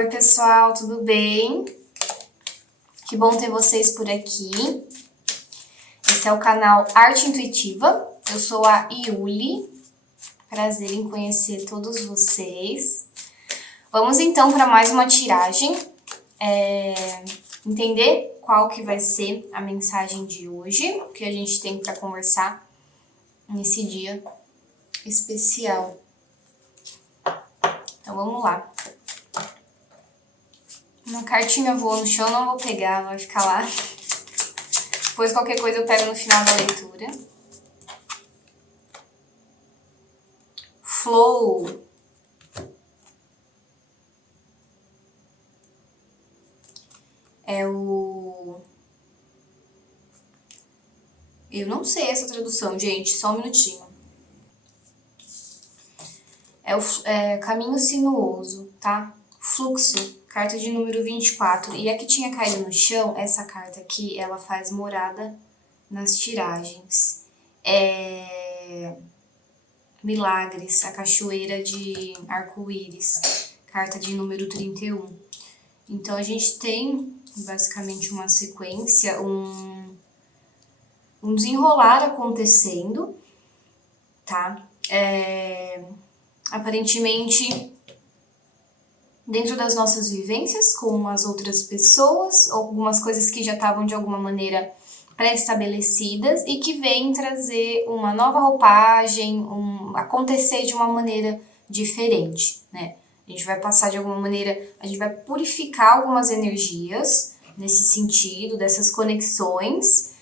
Oi, pessoal, tudo bem? Que bom ter vocês por aqui. Esse é o canal Arte Intuitiva. Eu sou a Iuli. Prazer em conhecer todos vocês. Vamos então para mais uma tiragem. Entender qual que vai ser a mensagem de hoje, o que a gente tem para conversar nesse dia especial. Então vamos lá. Uma cartinha voou no chão, não vou pegar, vai ficar lá. Depois qualquer coisa eu pego no final da leitura. Flow. Eu não sei essa tradução, gente, só um minutinho. É caminho sinuoso, tá? Fluxo, carta de número 24. E a que tinha caído no chão, essa carta aqui, ela faz morada nas tiragens. Milagres, a cachoeira de arco-íris, carta de número 31. Então, a gente tem, basicamente, uma sequência, um desenrolar acontecendo, tá? Aparentemente, dentro das nossas vivências com as outras pessoas, algumas coisas que já estavam de alguma maneira pré-estabelecidas e que vêm trazer uma nova roupagem, acontecer de uma maneira diferente, né? A gente vai passar de alguma maneira, a gente vai purificar algumas energias nesse sentido, dessas conexões,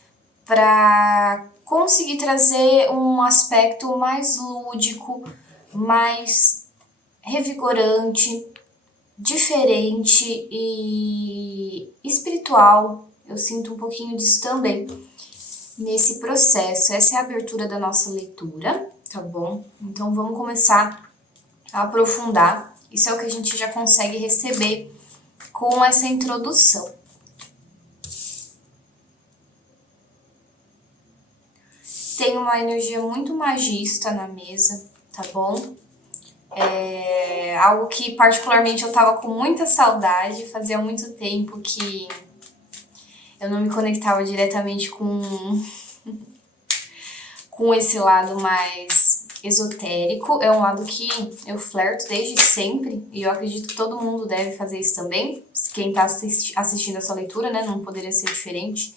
para conseguir trazer um aspecto mais lúdico, mais revigorante, diferente e espiritual. Eu sinto um pouquinho disso também nesse processo. Essa é a abertura da nossa leitura, tá bom? Então vamos começar a aprofundar. Isso é o que a gente já consegue receber com essa introdução. Tem uma energia muito magista na mesa, tá bom? Algo que particularmente eu tava com muita saudade, fazia muito tempo que eu não me conectava diretamente com esse lado mais esotérico. É um lado que eu flerto desde sempre e eu acredito que todo mundo deve fazer isso também. Quem tá assistindo essa leitura, né, não poderia ser diferente.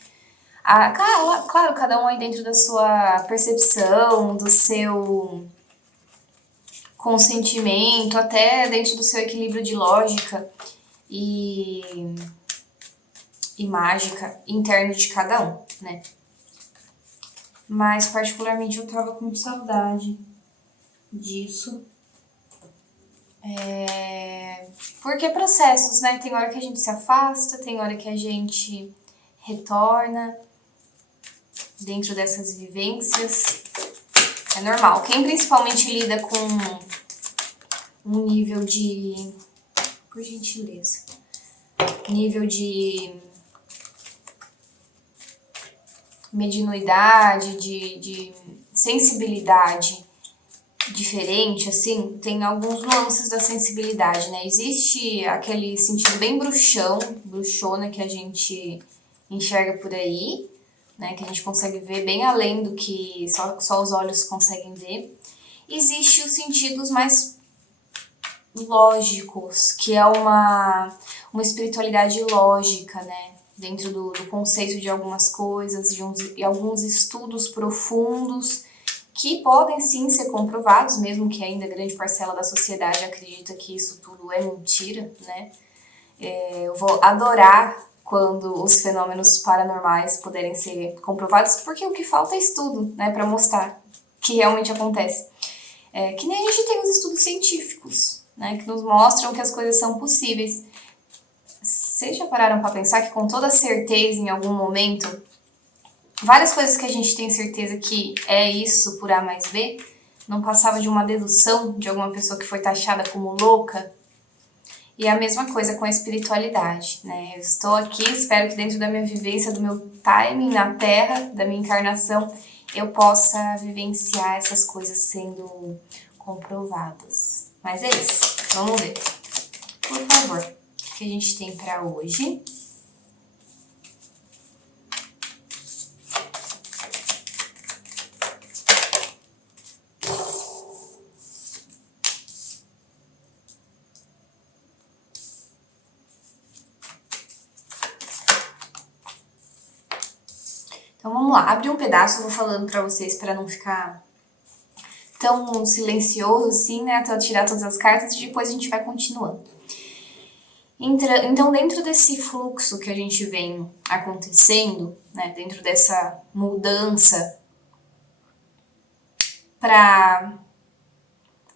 Claro, cada um aí dentro da sua percepção, do seu consentimento, até dentro do seu equilíbrio de lógica e mágica interno de cada um, né? Mas particularmente eu tava com saudade disso. Porque processos, né? Tem hora que a gente se afasta, tem hora que a gente retorna dentro dessas vivências. É normal. Quem principalmente lida com um nível de... Por gentileza. Nível de mediunidade, de sensibilidade diferente, assim, tem alguns nuances da sensibilidade, né? Existe aquele sentido bem bruxona que a gente enxerga por aí, né? Que a gente consegue ver bem além do que só os olhos conseguem ver. Existe os sentidos mais lógicos, que é uma espiritualidade lógica, né? Dentro do conceito de algumas coisas, de alguns estudos profundos que podem sim ser comprovados, mesmo que ainda grande parcela da sociedade acredita que isso tudo é mentira, né? Eu vou adorar quando os fenômenos paranormais puderem ser comprovados, porque o que falta é estudo, né, para mostrar que realmente acontece. Que nem a gente tem os estudos científicos, né, que nos mostram que as coisas são possíveis. Vocês já pararam para pensar que com toda certeza, em algum momento, várias coisas que a gente tem certeza que é isso por A mais B, não passava de uma dedução de alguma pessoa que foi taxada como louca? E a mesma coisa com a espiritualidade, né? Eu estou aqui, espero que dentro da minha vivência, do meu timing na Terra, da minha encarnação, eu possa vivenciar essas coisas sendo comprovadas. Mas é isso, vamos ver. Por favor, que a gente tem para hoje. Então vamos lá, abre um pedaço, eu vou falando para vocês para não ficar tão silencioso assim, né, até eu tirar todas as cartas e depois a gente vai continuando. Então, dentro desse fluxo que a gente vem acontecendo, né, dentro dessa mudança para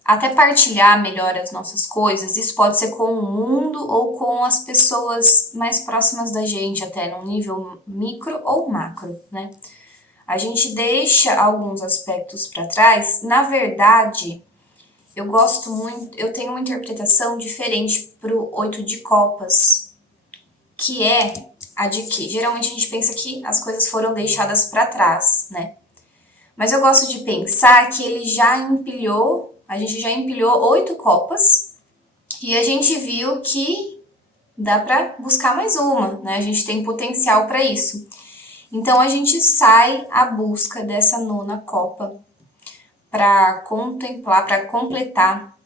até partilhar melhor as nossas coisas, isso pode ser com o mundo ou com as pessoas mais próximas da gente, até num nível micro ou macro, né? A gente deixa alguns aspectos para trás. Na verdade, eu tenho uma interpretação diferente pro 8 de copas, que é a de que geralmente a gente pensa que as coisas foram deixadas para trás, né? Mas eu gosto de pensar que a gente já empilhou 8 copas e a gente viu que dá para buscar mais uma, né? A gente tem potencial para isso. Então a gente sai à busca dessa 9ª copa para contemplar, para completar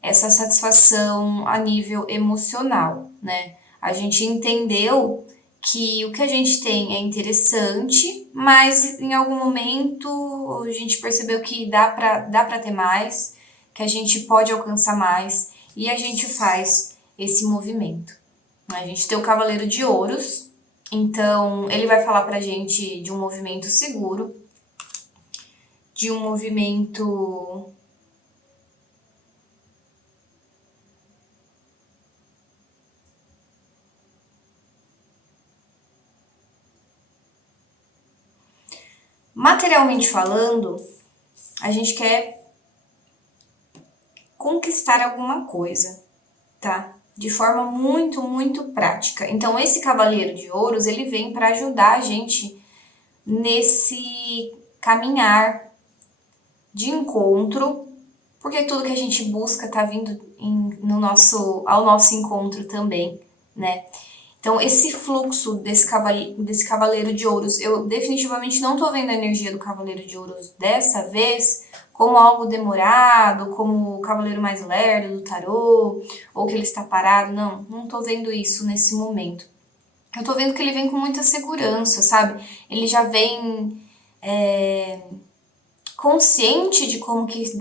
essa satisfação a nível emocional, né? A gente entendeu que o que a gente tem é interessante, mas em algum momento a gente percebeu que dá para ter mais, que a gente pode alcançar mais, e a gente faz esse movimento. A gente tem o Cavaleiro de Ouros, então ele vai falar pra gente de um movimento seguro, de um movimento materialmente falando, a gente quer conquistar alguma coisa, tá? De forma muito, muito prática. Então, esse Cavaleiro de Ouros, ele vem para ajudar a gente nesse caminhar de encontro, porque tudo que a gente busca tá vindo ao nosso encontro também, né? Então, esse fluxo desse Cavaleiro de Ouros, eu definitivamente não tô vendo a energia do Cavaleiro de Ouros dessa vez como algo demorado, como o Cavaleiro mais lerdo do tarô, ou que ele está parado. Não tô vendo isso nesse momento. Eu tô vendo que ele vem com muita segurança, sabe? Ele já vem consciente de como que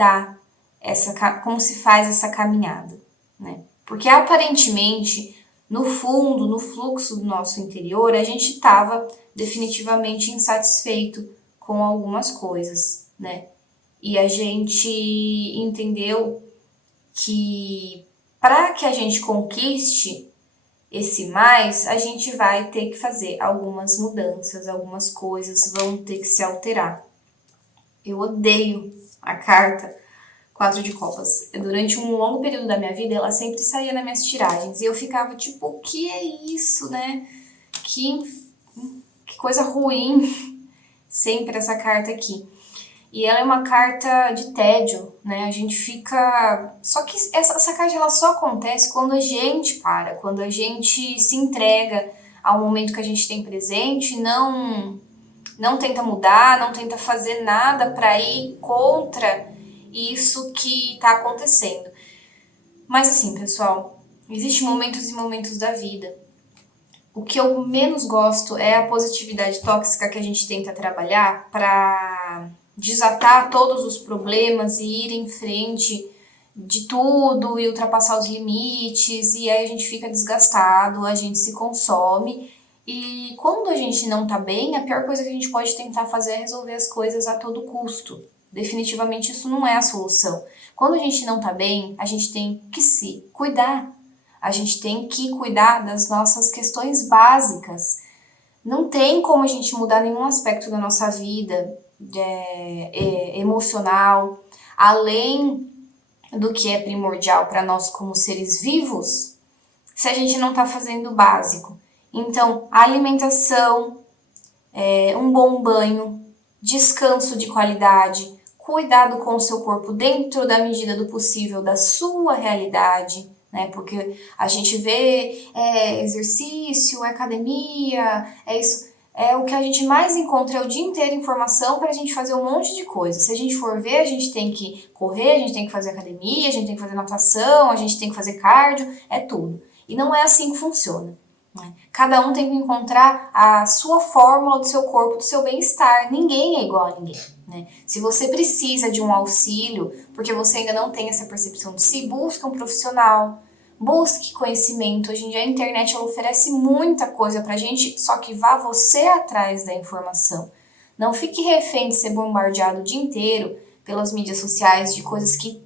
como se faz essa caminhada, né? Porque aparentemente, no fundo, no fluxo do nosso interior, a gente estava definitivamente insatisfeito com algumas coisas, né? E a gente entendeu que para que a gente conquiste esse mais, a gente vai ter que fazer algumas mudanças, algumas coisas vão ter que se alterar. Eu odeio a carta 4 de copas. Durante um longo período da minha vida, ela sempre saía nas minhas tiragens. E eu ficava tipo, o que é isso, né? Que coisa ruim. Sempre essa carta aqui. E ela é uma carta de tédio, né? A gente fica... Só que essa carta ela só acontece quando a gente para. Quando a gente se entrega ao momento que a gente tem presente, não tenta mudar, não tenta fazer nada para ir contra isso que está acontecendo. Mas assim, pessoal, existem momentos e momentos da vida. O que eu menos gosto é a positividade tóxica que a gente tenta trabalhar para desatar todos os problemas e ir em frente de tudo e ultrapassar os limites, e aí a gente fica desgastado, a gente se consome. E quando a gente não tá bem, a pior coisa que a gente pode tentar fazer é resolver as coisas a todo custo. Definitivamente isso não é a solução. Quando a gente não tá bem, a gente tem que se cuidar. A gente tem que cuidar das nossas questões básicas. Não tem como a gente mudar nenhum aspecto da nossa vida emocional, além do que é primordial para nós como seres vivos, se a gente não está fazendo o básico. Então, a alimentação, um bom banho, descanso de qualidade, cuidado com o seu corpo dentro da medida do possível da sua realidade, né? Porque a gente vê exercício, academia, é isso. É o que a gente mais encontra, é o dia inteiro informação para a gente fazer um monte de coisa. Se a gente for ver, a gente tem que correr, a gente tem que fazer academia, a gente tem que fazer natação, a gente tem que fazer cardio, é tudo. E não é assim que funciona, né? Cada um tem que encontrar a sua fórmula do seu corpo, do seu bem-estar. Ninguém é igual a ninguém, né? Se você precisa de um auxílio, porque você ainda não tem essa percepção de si, busca um profissional. Busque conhecimento. Hoje em dia a internet ela oferece muita coisa pra gente, só que vá você atrás da informação. Não fique refém de ser bombardeado o dia inteiro pelas mídias sociais de coisas que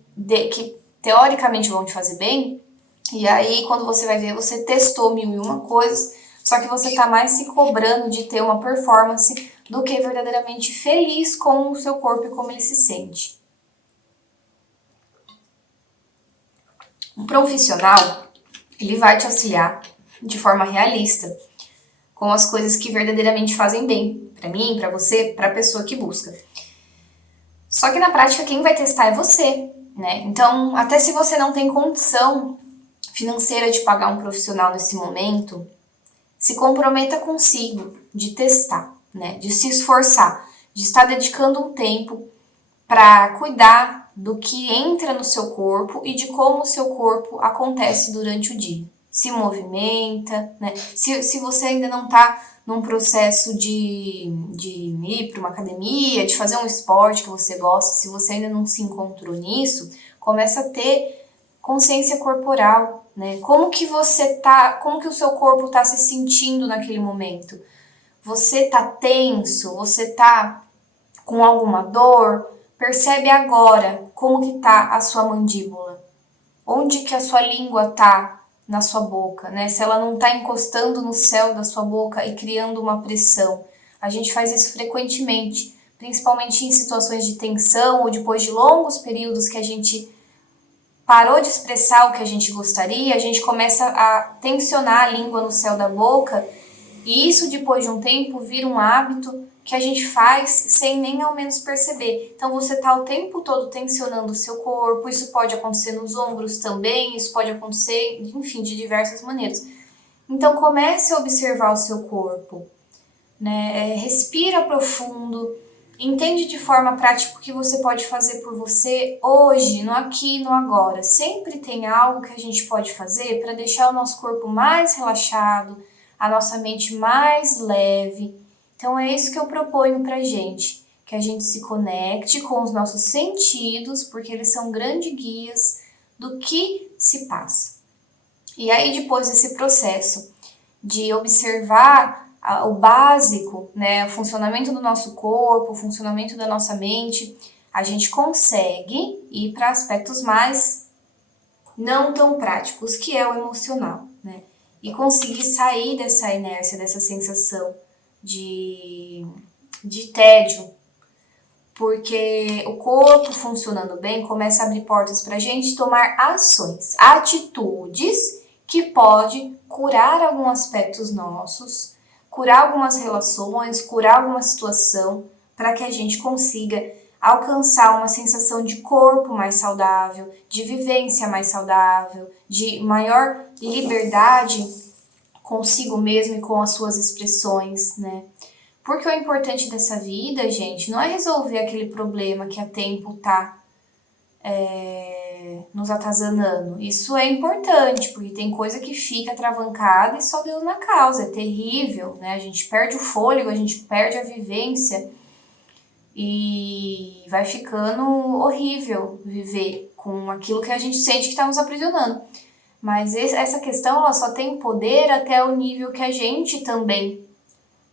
teoricamente vão te fazer bem, e aí quando você vai ver, você testou 1001 coisas, só que você tá mais se cobrando de ter uma performance do que verdadeiramente feliz com o seu corpo e como ele se sente. Um profissional, ele vai te auxiliar de forma realista com as coisas que verdadeiramente fazem bem para mim, para você, para a pessoa que busca. Só que na prática quem vai testar é você, né? Então, até se você não tem condição financeira de pagar um profissional nesse momento, se comprometa consigo de testar, né? De se esforçar, de estar dedicando um tempo para cuidar do que entra no seu corpo e de como o seu corpo acontece durante o dia. Se movimenta, né? Se você ainda não está num processo de ir para uma academia, de fazer um esporte que você gosta, se você ainda não se encontrou nisso, começa a ter consciência corporal, né? Como que o seu corpo está se sentindo naquele momento? Você está tenso? Você está com alguma dor? Percebe agora como que tá a sua mandíbula. Onde que a sua língua tá na sua boca, né? Se ela não tá encostando no céu da sua boca e criando uma pressão. A gente faz isso frequentemente, principalmente em situações de tensão ou depois de longos períodos que a gente parou de expressar o que a gente gostaria, a gente começa a tensionar a língua no céu da boca e isso depois de um tempo vira um hábito que a gente faz sem nem ao menos perceber. Então você está o tempo todo tensionando o seu corpo, isso pode acontecer nos ombros também, isso pode acontecer, enfim, de diversas maneiras. Então comece a observar o seu corpo, né? Respira profundo, entende de forma prática o que você pode fazer por você hoje, no aqui e no agora. Sempre tem algo que a gente pode fazer para deixar o nosso corpo mais relaxado, a nossa mente mais leve. Então é isso que eu proponho pra gente, que a gente se conecte com os nossos sentidos, porque eles são grandes guias do que se passa. E aí depois desse processo de observar o básico, né, o funcionamento do nosso corpo, o funcionamento da nossa mente, a gente consegue ir para aspectos mais não tão práticos, que é o emocional, né? E conseguir sair dessa inércia, dessa sensação de tédio, porque o corpo funcionando bem começa a abrir portas para a gente tomar ações, atitudes que pode curar alguns aspectos nossos, curar algumas relações, curar alguma situação, para que a gente consiga alcançar uma sensação de corpo mais saudável, de vivência mais saudável, de maior liberdade consigo mesmo e com as suas expressões, né? Porque o importante dessa vida, gente, não é resolver aquele problema que há tempo tá nos atazanando. Isso é importante, porque tem coisa que fica travancada e só Deus na causa. É terrível, né? A gente perde o fôlego, a gente perde a vivência e vai ficando horrível viver com aquilo que a gente sente que está nos aprisionando. Mas essa questão ela só tem poder até o nível que a gente também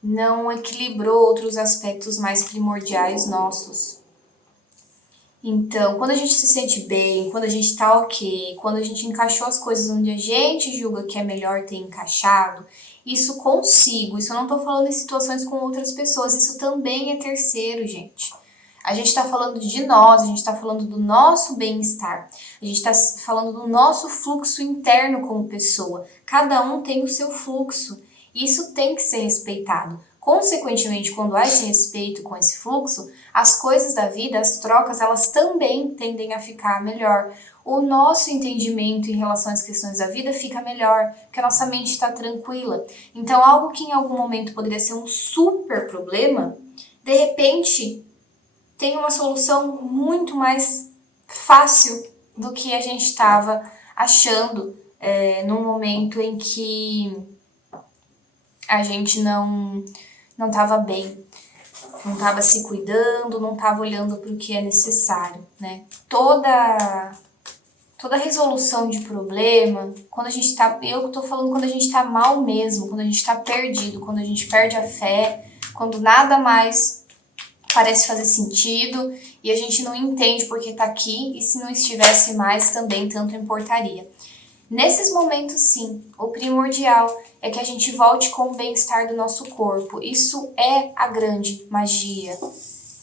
não equilibrou outros aspectos mais primordiais nossos. Então, quando a gente se sente bem, quando a gente tá ok, quando a gente encaixou as coisas onde a gente julga que é melhor ter encaixado, isso consigo, isso eu não tô falando em situações com outras pessoas, isso também é terceiro, gente. A gente tá falando de nós, a gente tá falando do nosso bem-estar, a gente tá falando do nosso fluxo interno como pessoa. Cada um tem o seu fluxo, e isso tem que ser respeitado. Consequentemente, quando há esse respeito com esse fluxo, as coisas da vida, as trocas, elas também tendem a ficar melhor. o nosso entendimento em relação às questões da vida fica melhor, porque a nossa mente está tranquila. Então, algo que em algum momento poderia ser um super problema, de repente tem uma solução muito mais fácil do que a gente estava achando no momento em que a gente não estava bem, não estava se cuidando, não estava olhando para o que é necessário, né? Toda resolução de problema, quando a gente tá, eu tô falando quando a gente tá mal mesmo, quando a gente tá perdido, quando a gente perde a fé, quando nada mais parece fazer sentido e a gente não entende porque tá aqui e se não estivesse mais também tanto importaria. Nesses momentos, sim, o primordial é que a gente volte com o bem-estar do nosso corpo. Isso é a grande magia.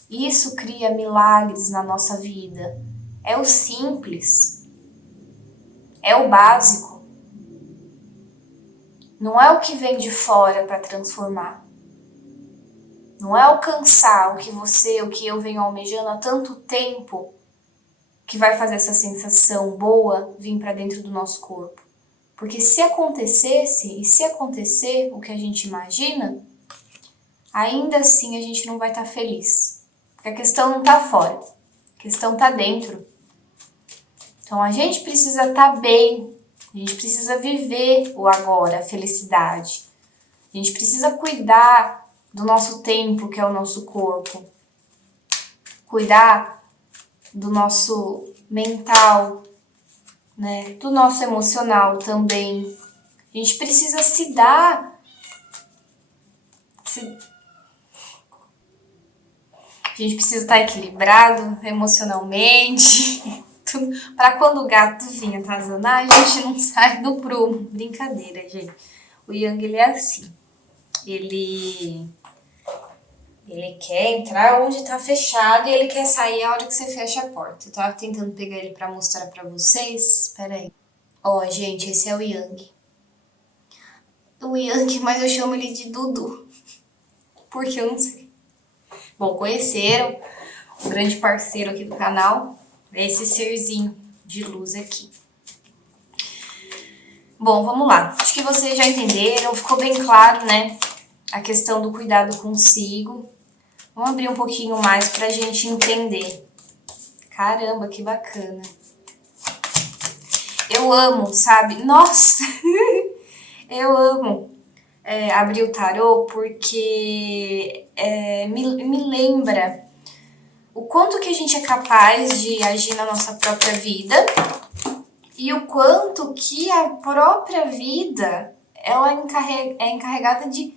Isso cria milagres na nossa vida. É o simples. É o básico. Não é o que vem de fora para transformar. Não é alcançar o que eu venho almejando há tanto tempo que vai fazer essa sensação boa vir para dentro do nosso corpo. Porque se acontecesse, e se acontecer o que a gente imagina, ainda assim a gente não vai estar feliz. Porque a questão não está fora, a questão está dentro. Então a gente precisa estar bem, a gente precisa viver o agora, a felicidade. A gente precisa cuidar do nosso tempo, que é o nosso corpo. Cuidar do nosso mental, né? Do nosso emocional também. A gente precisa se dar. A gente precisa estar equilibrado emocionalmente. Para quando o gato vir atazanar, a gente não sai do prumo. Brincadeira, gente. O Yang, ele é assim. Ele quer entrar onde tá fechado e ele quer sair a hora que você fecha a porta. Eu tava tentando pegar ele pra mostrar pra vocês. Espera aí. Ó, gente, esse é o Yang. O Yang, mas eu chamo ele de Dudu. Porque eu não sei. Bom, conheceram um grande parceiro aqui do canal. Esse serzinho de luz aqui. Bom, vamos lá. Acho que vocês já entenderam, ficou bem claro, né? A questão do cuidado consigo. Vamos abrir um pouquinho mais pra gente entender. Caramba, que bacana. Eu amo, sabe? Nossa! Eu amo abrir o tarô porque me lembra o quanto que a gente é capaz de agir na nossa própria vida e o quanto que a própria vida ela é encarregada de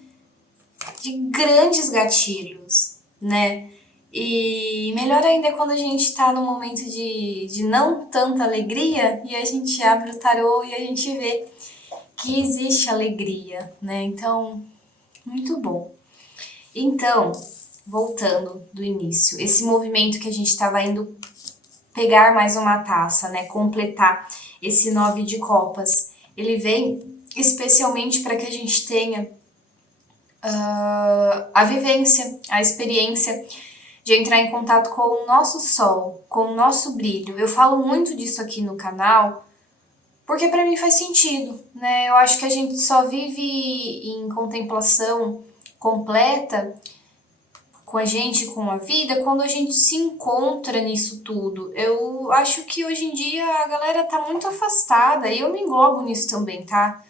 grandes gatilhos, né? E melhor ainda é quando a gente tá num momento de não tanta alegria e a gente abre o tarô e a gente vê que existe alegria, né? Então, muito bom. Então, voltando do início, esse movimento que a gente estava indo pegar mais uma taça, né? Completar esse 9 de copas, ele vem especialmente para que a gente tenha a vivência, a experiência de entrar em contato com o nosso sol, com o nosso brilho. Eu falo muito disso aqui no canal, porque para mim faz sentido, né? Eu acho que a gente só vive em contemplação completa com a gente, com a vida, quando a gente se encontra nisso tudo. Eu acho que hoje em dia a galera tá muito afastada, e eu me englobo nisso também, tá?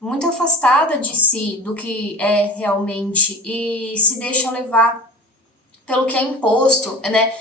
Muito afastada de si, do que é realmente, e se deixa levar pelo que é imposto, né?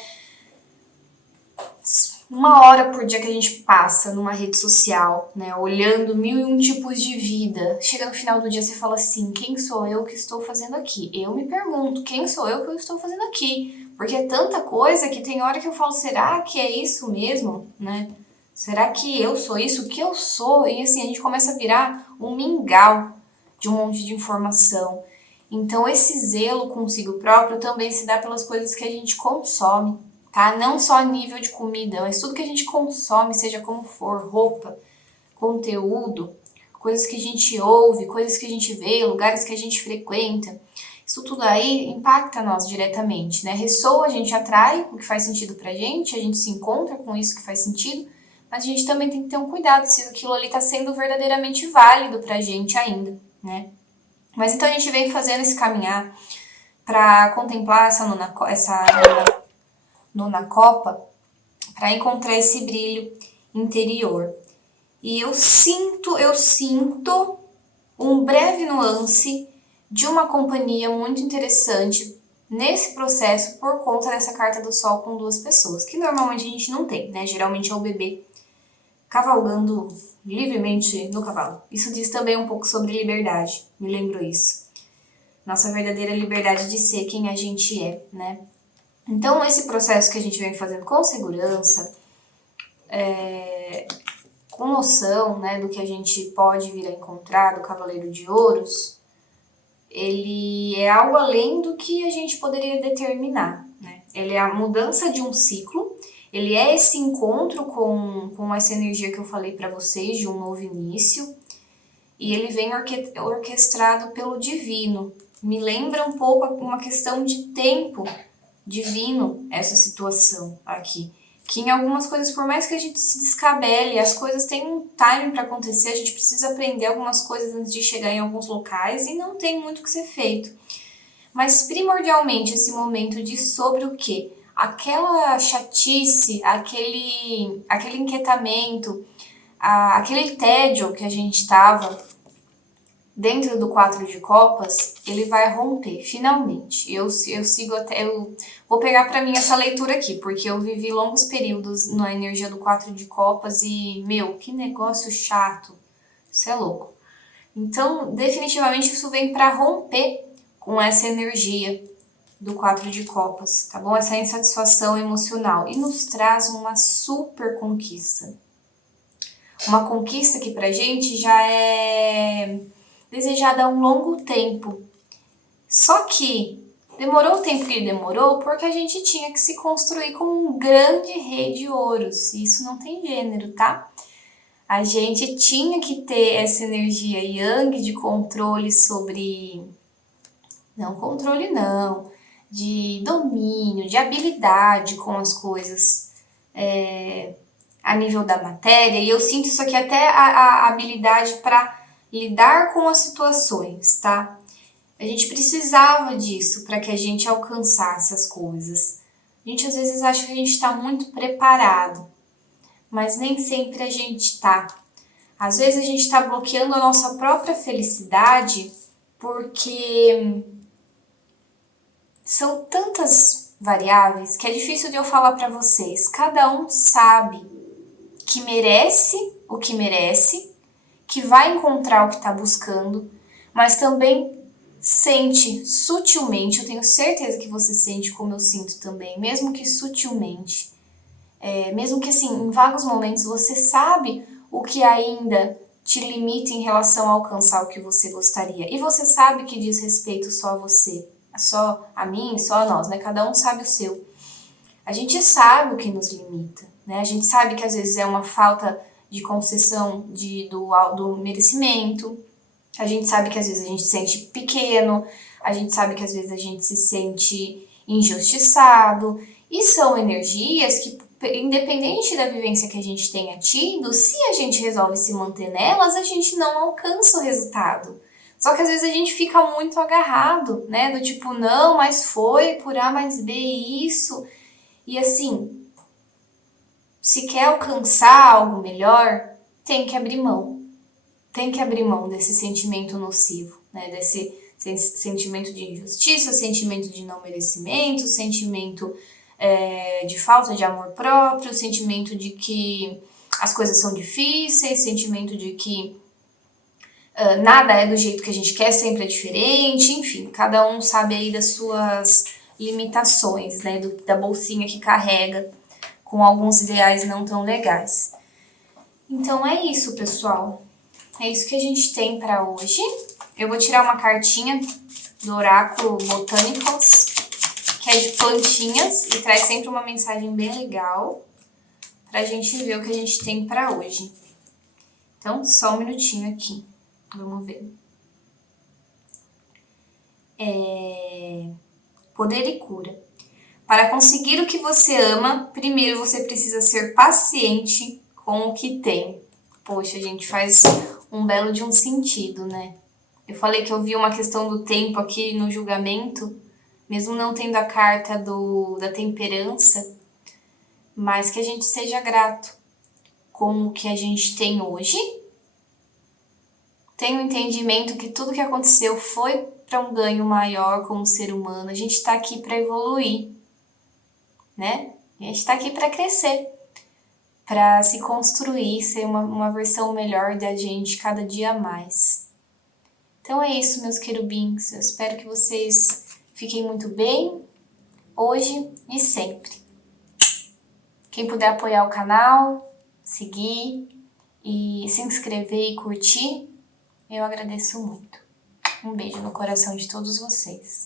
1 hora por dia que a gente passa numa rede social, né, olhando 1001 tipos de vida, chega no final do dia você fala assim, quem sou eu que estou fazendo aqui? Eu me pergunto, quem sou eu que eu estou fazendo aqui? Porque é tanta coisa que tem hora que eu falo, será que é isso mesmo, né? Será que eu sou isso? O que eu sou? E assim, a gente começa a virar um mingau de um monte de informação. Então esse zelo consigo próprio também se dá pelas coisas que a gente consome, tá? Não só a nível de comida, mas tudo que a gente consome, seja como for, roupa, conteúdo, coisas que a gente ouve, coisas que a gente vê, lugares que a gente frequenta. Isso tudo aí impacta nós diretamente, né? Ressoa, a gente atrai o que faz sentido pra gente, a gente se encontra com isso que faz sentido, mas a gente também tem que ter um cuidado se aquilo ali está sendo verdadeiramente válido pra gente ainda, né? Mas então a gente vem fazendo esse caminhar para contemplar essa nona copa, para encontrar esse brilho interior. E eu sinto um breve nuance de uma companhia muito interessante nesse processo por conta dessa carta do sol com duas pessoas, que normalmente a gente não tem, né? Geralmente é o bebê cavalgando livremente no cavalo. Isso diz também um pouco sobre liberdade, me lembro isso. Nossa verdadeira liberdade de ser quem a gente é, né? Então, esse processo que a gente vem fazendo com segurança, com noção, né, do que a gente pode vir a encontrar do Cavaleiro de Ouros, ele é algo além do que a gente poderia determinar, né? Ele é a mudança de um ciclo, ele é esse encontro com essa energia que eu falei para vocês, de um novo início, e ele vem orquestrado pelo divino. Me lembra um pouco uma questão de tempo divino, essa situação aqui. Que em algumas coisas, por mais que a gente se descabele, as coisas têm um time para acontecer, a gente precisa aprender algumas coisas antes de chegar em alguns locais e não tem muito o que ser feito. Mas primordialmente esse momento diz sobre o quê? Aquela chatice, aquele inquietamento, aquele tédio que a gente estava dentro do 4 de copas, ele vai romper, finalmente. Eu sigo até... Eu vou pegar para mim essa leitura aqui, porque eu vivi longos períodos na energia do 4 de copas e, meu, que negócio chato. Isso é louco. Então, definitivamente, isso vem para romper com essa energia do 4 de copas, tá bom? Essa insatisfação emocional. E nos traz uma super conquista. Uma conquista que pra gente já é desejada há um longo tempo. Só que demorou o tempo que demorou porque a gente tinha que se construir como um grande rei de ouros. E isso não tem gênero, tá? A gente tinha que ter essa energia yang de controle sobre... Não controle não. De domínio, de habilidade com as coisas a nível da matéria. E eu sinto isso aqui até a habilidade para lidar com as situações, tá? A gente precisava disso para que a gente alcançasse as coisas. A gente às vezes acha que a gente está muito preparado, mas nem sempre a gente está. Às vezes a gente está bloqueando a nossa própria felicidade porque são tantas variáveis que é difícil de eu falar para vocês. Cada um sabe que merece o que merece, que vai encontrar o que está buscando, mas também sente sutilmente, eu tenho certeza que você sente como eu sinto também, mesmo que sutilmente, mesmo que assim, em vagos momentos você sabe o que ainda te limita em relação a alcançar o que você gostaria. E você sabe que diz respeito só a você, só a mim, só a nós, né? Cada um sabe o seu. A gente sabe o que nos limita, né? A gente sabe que às vezes é uma falta de concessão do merecimento, a gente sabe que às vezes a gente se sente pequeno, a gente sabe que às vezes a gente se sente injustiçado, e são energias que, independente da vivência que a gente tenha tido, se a gente resolve se manter nelas, a gente não alcança o resultado. Só que às vezes a gente fica muito agarrado, né? Do tipo, não, mas foi por A mais B isso. E assim, se quer alcançar algo melhor, tem que abrir mão. Tem que abrir mão desse sentimento nocivo, né? Desse sentimento de injustiça, sentimento de não merecimento, sentimento de falta de amor próprio, sentimento de que as coisas são difíceis, sentimento de que nada é do jeito que a gente quer, sempre é diferente, enfim, cada um sabe aí das suas limitações, né? Da bolsinha que carrega com alguns ideais não tão legais. Então é isso, pessoal. É isso que a gente tem para hoje. Eu vou tirar uma cartinha do Oráculo Botanicals, que é de plantinhas e traz sempre uma mensagem bem legal pra gente ver o que a gente tem para hoje. Então, só um minutinho aqui. Vamos ver. Poder e cura. Para conseguir o que você ama, primeiro você precisa ser paciente com o que tem. Poxa, a gente faz um belo de um sentido, né? Eu falei que eu vi uma questão do tempo aqui no julgamento, mesmo não tendo a carta da temperança, mas que a gente seja grato com o que a gente tem hoje. Tenha o entendimento que tudo que aconteceu foi para um ganho maior como ser humano. A gente está aqui para evoluir, né? A gente está aqui para crescer, para se construir, ser uma versão melhor da gente cada dia mais. Então é isso, meus querubins. Eu espero que vocês fiquem muito bem, hoje e sempre. Quem puder apoiar o canal, seguir e se inscrever e curtir, eu agradeço muito. Um beijo no coração de todos vocês.